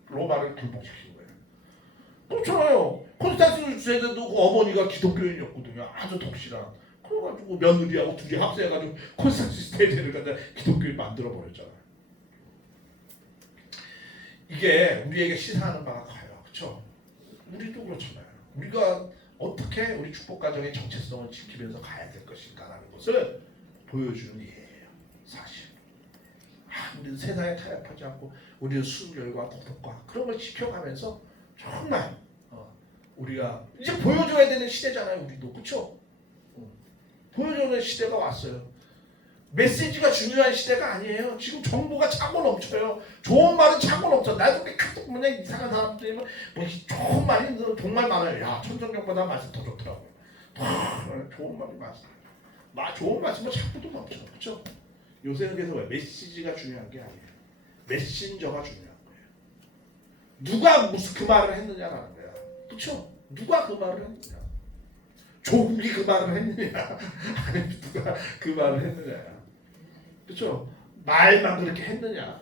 로마를 굴복시킨 거예요. 그렇잖아요. 콘스탄티누스 세대도 그 어머니가 기독교인이었거든요. 아주 독실한. 그래가지고 며느리하고 둘이 합세해가지고 콘스탄티누스 세대를 갖다 기독교인 만들어버렸잖아요. 이게 우리에게 시사하는 바가 커요. 그렇죠? 우리도 그렇잖아요. 우리가 어떻게 우리 축복가정의 정체성을 지키면서 가야 될 것인가라는 것을 보여주는 예예요. 사실. 우리는 세상에 타협하지 않고 우리는 순결과 도덕과 그런 걸 지켜가면서 정말 우리가 이제 보여줘야 되는 시대잖아요. 우리도. 그렇죠? 보여주는 시대가 왔어요. 메시지가 중요한 시대가 아니에요. 지금 정보가 차고 넘쳐요. 좋은 말은 차고 넘쳐. 나도 카톡 보면 이상한 사람들이 뭐 좋은 말이 정말 많아요. 야, 천정역보다 말씀 더 좋더라고요. 좋은 말이 많아요. 좋은 말씀은 자꾸도 넘쳐. 그렇죠? 요새는 그래서 왜 메시지가 중요한 게 아니에요. 메신저가 중요한 거예요. 누가 무슨 그 말을 했느냐라는 거야. 그렇죠? 누가 그 말을 했느냐. 조국이 그 말을 했느냐. 아니 누가 그 말을 했느냐. 그렇죠? 말만 그렇게 했느냐.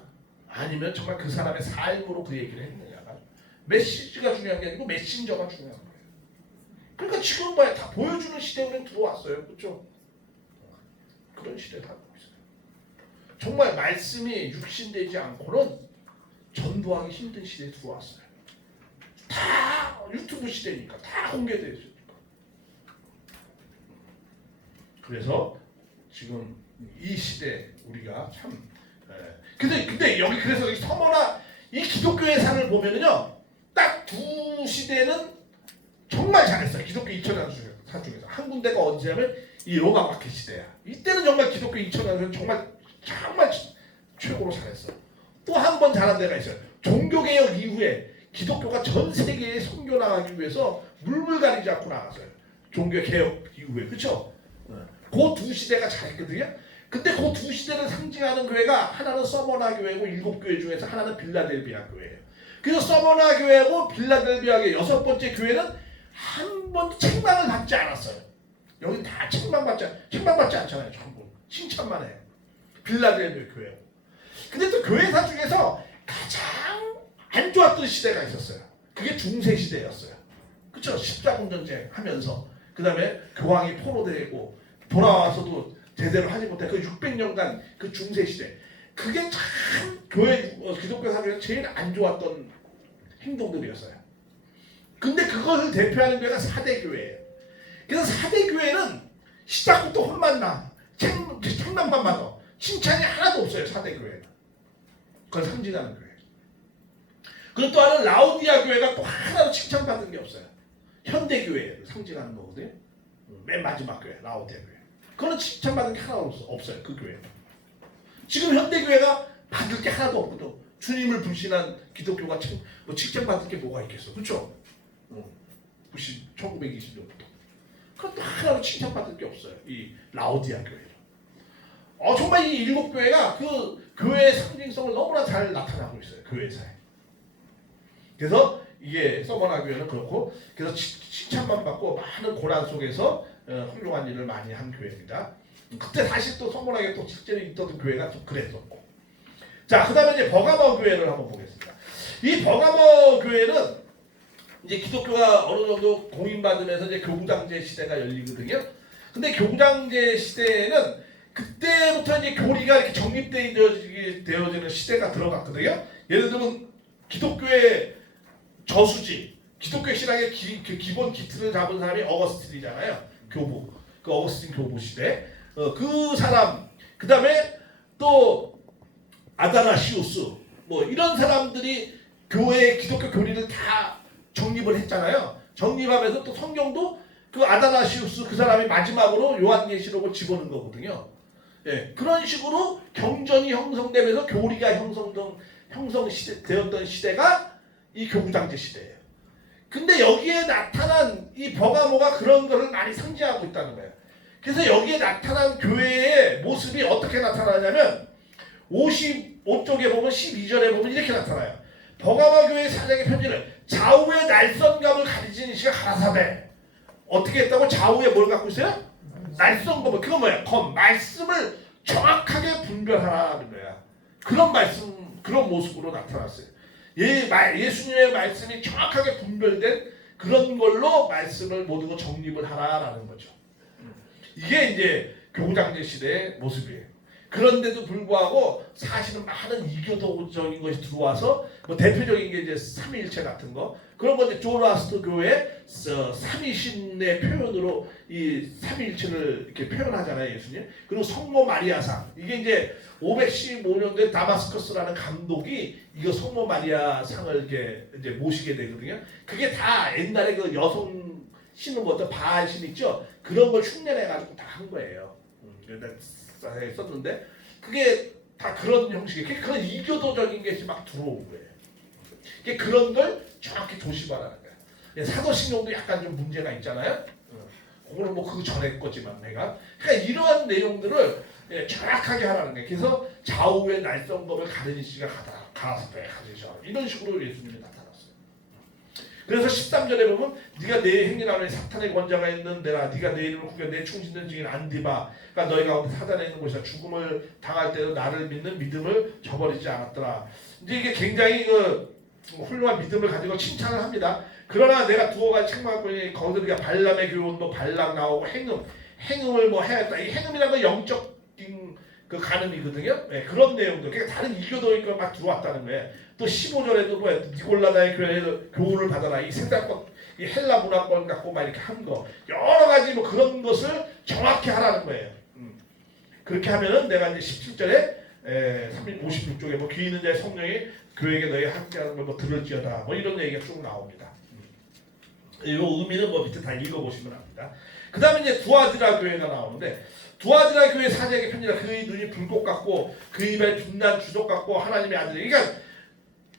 아니면 정말 그 사람의 삶으로 그 얘기를 했느냐가. 메시지가 중요한 게 아니고 메신저가 중요한 거예요. 그러니까 지금 봐요. 다 보여주는 시대로 들어왔어요. 그렇죠? 그런 시대에 살고 있어요. 정말 말씀이 육신되지 않고는 전도하기 힘든 시대에 들어왔어요. 다 유튜브 시대니까 다 공개되어 있으니까. 그래서 지금 이 시대 우리가 참 근데 여기 그래서 여기 서머나 이 기독교의 산을 보면은요 딱 두 시대는 정말 잘했어요. 기독교 2000년 산 중에서 한 군데가 언제냐면 이 로마 마켓 시대야. 이때는 정말 기독교 2000년은 정말 최고로 잘했어. 또 한 번 잘한 데가 있어요. 종교개혁 이후에 기독교가 전 세계에 선교 나가기 위해서 물물 가리지 않고 나갔어요. 종교개혁 이후에. 그렇죠? 그 두 시대가 잘했거든요. 근데 그 두 시대를 상징하는 교회가 하나는 서머나 교회고 7교회 중에서 하나는 빌라델비아 교회예요. 그래서 서머나 교회고 빌라델비아 교회 6번째 교회는 한 번도 책망을 받지 않았어요. 여기 다 책망받지 않잖아요. 전부 칭찬만 해요. 빌라델비아 교회. 근데 또 교회사 중에서 가장 안 좋았던 시대가 있었어요. 그게 중세 시대였어요. 그렇죠? 십자군 전쟁 하면서 그 다음에 교황이 포로되고 돌아와서도 제대로 하지 못해 그 600년간 그 중세 시대. 그게 참 교회 기독교사 중에서 제일 안 좋았던 행동들이었어요. 근데 그것을 대표하는 교회가 4대 교회예요. 그래서 4대 교회는 시작부터 혼만 나. 책망만 받아. 칭찬이 하나도 없어요. 4대 교회는. 그걸 상징하는 교회. 그리고 또 하나는 라우디아 교회가 또 하나도 칭찬받은 게 없어요. 현대 교회를 상징하는 거거든요. 맨 마지막 교회 라우디아 교회. 그거는 칭찬받은 게 하나도 없어요. 그 교회는. 지금 현대 교회가 받을 게 하나도 없거든. 주님을 불신한 기독교가 칭찬받을 게 뭐가 있겠어. 그렇죠? 1920년부터. 그것도 하나도 칭찬받을 게 없어요. 이 라우디아 교회. 정말 이 7교회가 그 교회의 상징성을 너무나 잘 나타나고 있어요. 교회사에. 그래서 이게 서머나 교회는 그렇고 그래서 칭찬만 받고 많은 고난 속에서 훌륭한 일을 많이 한 교회입니다. 그때 다시 또 서머나 교회 또 실제로 있던 교회가 좀 그랬었고. 자, 그 다음에 이제 버가모 교회를 한번 보겠습니다. 이 버가모 교회는 이제 기독교가 어느 정도 공인받으면서 이제 교구장제 시대가 열리거든요. 근데 교구장제 시대에는 그때부터 이제 교리가 이렇게 정립되어지는 시대가 들어갔거든요. 예를 들면 기독교의 저수지, 기독교 신앙의 기본 기틀을 잡은 사람이 어거스틴이잖아요. 교부, 그 어거스틴 교부 시대. 그 사람, 그 다음에 또 아다나시우스, 뭐 이런 사람들이 교회의 기독교 교리를 다 정립을 했잖아요. 정립하면서 또 성경도 그 아다나시우스 그 사람이 마지막으로 요한계시록을 집어넣은 거거든요. 예, 그런 식으로 경전이 형성되면서 교리가 형성되었던 시대가 이 교구장제 시대예요. 근데 여기에 나타난 이 버가모가 그런 것을 많이 상징하고 있다는 거예요. 그래서 여기에 나타난 교회의 모습이 어떻게 나타나냐면 55쪽에 보면 12절에 보면 이렇게 나타나요. 버가모 교회 사장의 편지를 좌우의 날선감을 가리진 시가 가라사대. 어떻게 했다고? 좌우에 뭘 갖고 있어요? 날선감을. 그건 뭐야? 말씀을 정확하게 분별하라는 거야. 그런 말씀, 그런 모습으로 나타났어요. 예수님의 말씀이 정확하게 분별된 그런 걸로 말씀을 모든 거 정립을 하라라는 거죠. 이게 이제 교구장제 시대의 모습이에요. 그런데도 불구하고 사실은 많은 이교도적인 것이 들어와서 뭐 대표적인 게 이제 삼위일체 같은 거 그런 거 이제 조라스트 교회 삼위신의 표현으로 이 삼위일체를 이렇게 표현하잖아요, 예수님. 그리고 성모 마리아상 이게 이제 515년도에 다마스커스라는 감독이 이거 성모 마리아상을 이제 모시게 되거든요. 그게 다 옛날에 그 여성 신은 뭐 어떤 바알신 있죠? 그런 걸 흉내내가지고 다 한 거예요. 내가 썼는데 그게 다 그런 형식의 그런 이교도적인 게 막 들어온 거예요. 이게 그런 걸 정확히 조심하라는 거야. 사도신경도 약간 좀 문제가 있잖아요. 그거는 뭐 그 전에 거지만 내가 그러니까 이러한 내용들을 정확하게 하라는 거예요. 그래서 좌우의 날성검을 가르니시가 가라사대 가르니시가 이런 식으로 예수님이 나타났어요. 그래서 13절에 보면 네가 내 행위나무에 사탄의 권자가 있는 데라 네가 내 이름을 구겨 내 충신된 증인 안디바 그러니까 너희 가운데 사단에 있는 곳이다. 죽음을 당할 때도 나를 믿는 믿음을 저버리지 않았더라. 이제 이게 굉장히 훌륭한 믿음을 가지고 칭찬을 합니다. 그러나 내가 두어 가지 책망할 거니 거기서 우리가 발람의 교훈도 발람 나오고 행음을 뭐 해야겠다. 이 행음이라는 건 영적인 그 간음이거든요. 네, 그런 내용들. 그러니까 다른 이교도니까 막 들어왔다는 거예요. 또 15절에도 뭐 니골라다의 교훈을 받아라. 이 세상권, 이 헬라 문화권 갖고 막 이렇게 한 거. 여러 가지 뭐 그런 것을 정확히 하라는 거예요. 그렇게 하면은 내가 이제 17절에 56쪽에 뭐 귀 있는 자의 성령이 교회에게 너희 함께하는 걸 뭐 들을지어다. 뭐 이런 얘기가 쭉 나옵니다. 이 의미는 뭐 밑에 다 읽어보시면 압니다. 그 다음에 이제 두아디라 교회가 나오는데 두아디라 교회 사제에게 편지라 그의 눈이 불꽃 같고 그 입에 빛난 주석 같고 하나님의 아들이 그러니까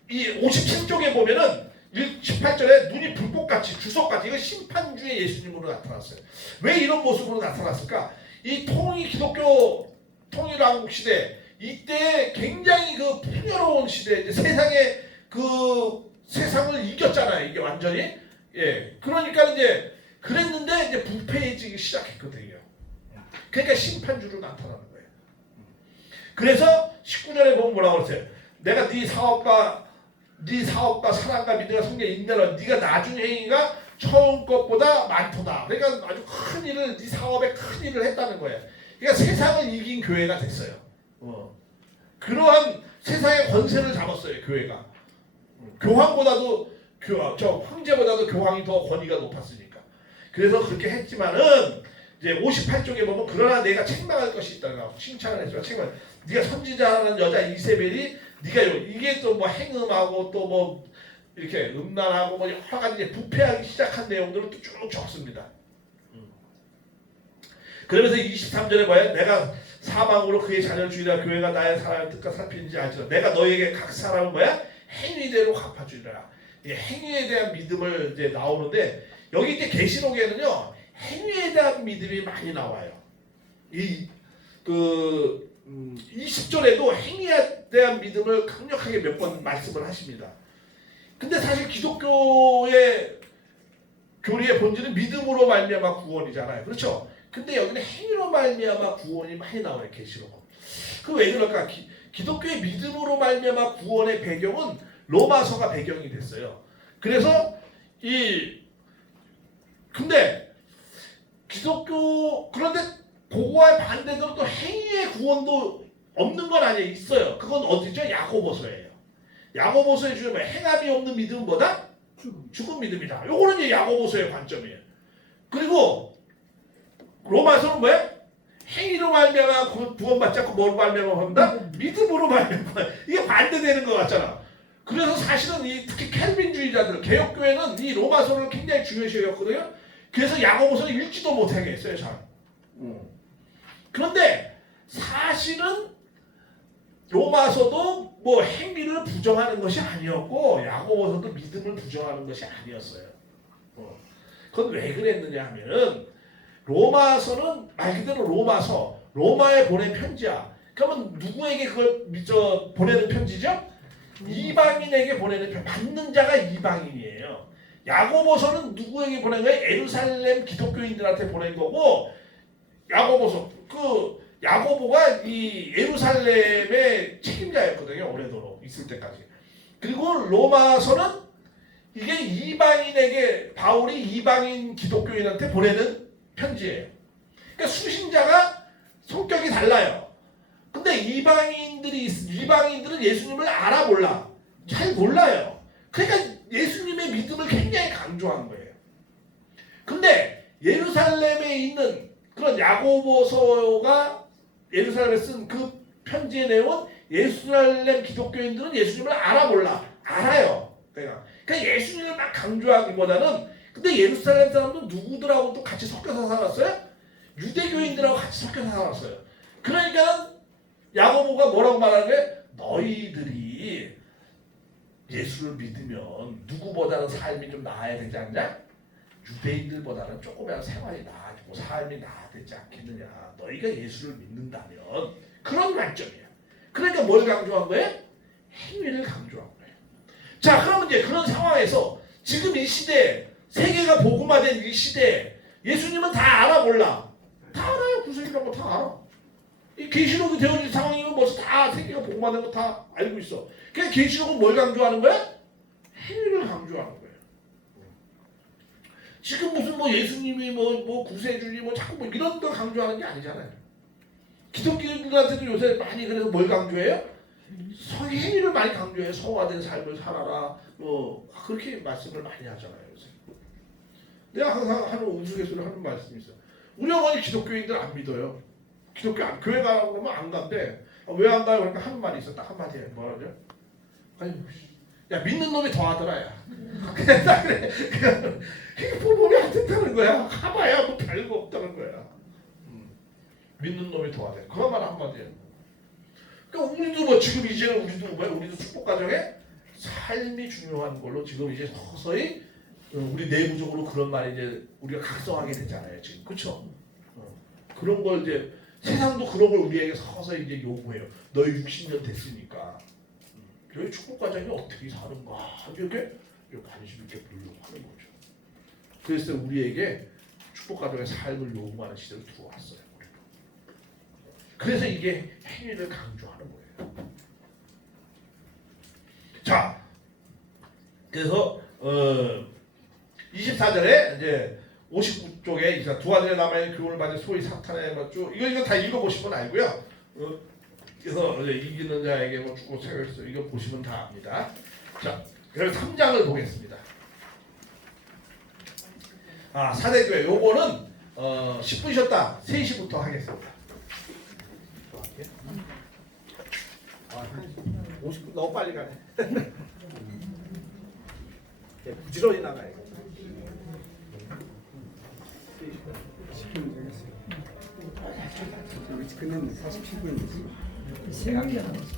이 57쪽에 보면은 18절에 눈이 불꽃같이 주석같이 이거 심판주의 예수님으로 나타났어요. 왜 이런 모습으로 나타났을까? 이 기독교 통일왕국 시대 이때 굉장히 그 풍요로운 시대 이제 세상을 이겼잖아요. 이게 완전히 그러니까 이제 그랬는데 이제 부패해지기 시작했거든요. 그러니까 심판주로 나타나는 거예요. 그래서 19절에 보면 뭐라고 그랬어요? 내가 네 사업과 사랑과 믿음과 성경에 인내로 네가 나중 행위가 처음 것보다 많도다. 그러니까 아주 큰 일을 네 사업에 큰 일을 했다는 거예요. 그러니까 세상을 이긴 교회가 됐어요. 그러한 세상의 권세를 잡았어요. 교회가. 교황보다도 황제보다도 교황이 더 권위가 높았으니까. 그래서 그렇게 했지만은 이제 58쪽에 보면 그러나 내가 책망할 것이 있다고 칭찬을 했지만 책망. 네가 선지자라는 여자 이세벨이 네가 이게 또 뭐 행음하고 또 뭐 이렇게 음란하고 뭐 여러 가지 부패하기 시작한 내용들을 또 쭉 적습니다. 그러면서 23절에 뭐야? 내가 사망으로 그의 자녀를 주이라 교회가 나의 사랑을 뜻과 살피는지 알지라 내가 너에게 각 사람은 뭐야? 행위대로 갚아주리라. 이 행위에 대한 믿음을 이제 나오는데 여기 이제 계시록에는요 행위에 대한 믿음이 많이 나와요. 20절에도 행위에 대한 믿음을 강력하게 몇 번 말씀을 하십니다. 근데 사실 기독교의 교리의 본질은 믿음으로 말미암아 구원이잖아요. 그렇죠? 근데 여기는 행위로 말미암아 구원이 많이 나와요. 계시록은. 그 왜 그럴까? 기독교의 믿음으로 말미암아 구원의 배경은 로마서가 배경이 됐어요. 그래서 근데 그런데 그거와 반대로 또 행위의 구원도 없는 건 아니에요. 있어요. 그건 어디죠? 야고보서예요. 야고보서의 주요 행함이 없는 믿음은 뭐다? 죽은 믿음이다. 요거는 이제 야고보서의 관점이에요. 그리고 로마서는 뭐야? 행위로 말미암아 구원받지 않고 뭐로 말미암아 한다? 믿음으로 말미암아. 이게 반대되는 것 같잖아. 그래서 사실은 특히 켈빈주의자들 개혁교회는 이 로마서를 굉장히 중요시 여겼거든요. 그래서 야고보서는 읽지도 못하게 했어요. 잘. 그런데 사실은 로마서도 뭐 행위를 부정하는 것이 아니었고 야고보서도 믿음을 부정하는 것이 아니었어요. 그건 왜 그랬느냐 하면은 로마서는 말 그대로 로마에 보낸 편지야. 그러면 누구에게 그걸 보내는 편지죠? 이방인에게 보내는 편. 받는 자가 이방인이에요. 야고보서는 누구에게 보낸 거예요? 예루살렘 기독교인들한테 보낸 거고 야고보가 이 예루살렘의 책임자였거든요. 오래도록 있을 때까지. 그리고 로마서는 이게 이방인에게 바울이 이방인 기독교인한테 보내는 편지예요. 그러니까 수신자가 성격이 달라요. 근데 이방인들은 예수님을 알아 몰라. 잘 몰라요. 그러니까 예수님의 믿음을 굉장히 강조한 거예요. 근데 예루살렘에 있는 그런 야고보서가 예루살렘에 쓴 그 편지의 내용은 예루살렘 기독교인들은 예수님을 알아 몰라. 알아요. 그러니까 예수님을 막 강조하기보다는 근데 예루살렘 사람도 누구들하고 또 같이 섞여서 살았어요? 유대교인들하고 같이 섞여서 살았어요. 그러니까 야고보가 뭐라고 말하는 거예요? 너희들이 예수를 믿으면 누구보다는 삶이 좀 나아야 되지 않냐? 유대인들보다는 조금이라도 생활이 나아지고 삶이 나아야 되지 않겠느냐. 너희가 예수를 믿는다면 그런 관점이야. 그러니까 뭘 강조한 거예요? 행위를 강조한 거예요. 자, 그러면 이제 그런 상황에서 지금 이 시대, 세계가 복음화된 이 시대, 예수님은 다 알아 몰라? 다 알아요. 구세기라고 다 알아. 이 계시록이 되어진 상황이면 벌써 다 세계가 복음화된 거 다 알고 있어. 그러니까 계시록은 뭘 강조하는 거야? 행위를 강조하는 거예요. 지금 무슨 뭐 예수님이 뭐 구세주니 뭐 자꾸 뭐 이런 걸 강조하는 게 아니잖아요. 기독교인들한테도 요새 많이 그래서 뭘 강조해요? 행위를 많이 강조해요. 성화된 삶을 살아라. 그렇게 말씀을 많이 하잖아요. 요새. 내가 항상 하는 우스갯소리로 하는 말씀이 있어요. 우리 어머니 기독교인들 안 믿어요. 기독교 교회 가라고 그러면 안 간대. 왜 안 가요? 그러니까 하는 말이 있어. 딱 한마디 해. 뭐라죠? 아니, 야 믿는 놈이 더 하더라. 야. 그래. 그게 부모이 안 된다는 거야. 가봐야 뭐 별거 없다는 거야. 믿는 놈이 더 하대. 그런 말 한마디 해. 그러니까 우리도 뭐 지금 이제 우리도 축복 가정에 삶이 중요한 걸로 지금 이제 서서히 우리 내부적으로 그런 말이 이제 우리가 각성하게 되잖아요. 지금 그렇죠? 그런 걸 이제 세상도 그런 걸 우리에게 서서히 이제 요구해요. 너희 60년 됐으니까 너희 축복 가정이 어떻게 사는가 이렇게 관심 있게 보려고 하는 거죠. 그래서 우리에게 축복 가정의 삶을 요구하는 시대로 들어왔어요. 우리도. 그래서 이게 행위를 강조하는 거예요. 자, 그래서 24절에 이제 59쪽에 이제 두 아들의 남아의 교훈을 받은 소위 사탄의 맞죠? 이거 다 읽어보시면 알고요. 그래서 이제 이기는 자에게 뭐 주고 세월서 이거 보시면 다 압니다. 자, 그래서 3장을 보겠습니다. 사대교회 요거는 10분 쉬었다 3시부터 하겠습니다. 50분 너무 빨리 가네. 부지런히 나가야 돼. 10분 되겠어요. 끝냈네. 47분 됐어요. 생각이 안 나죠.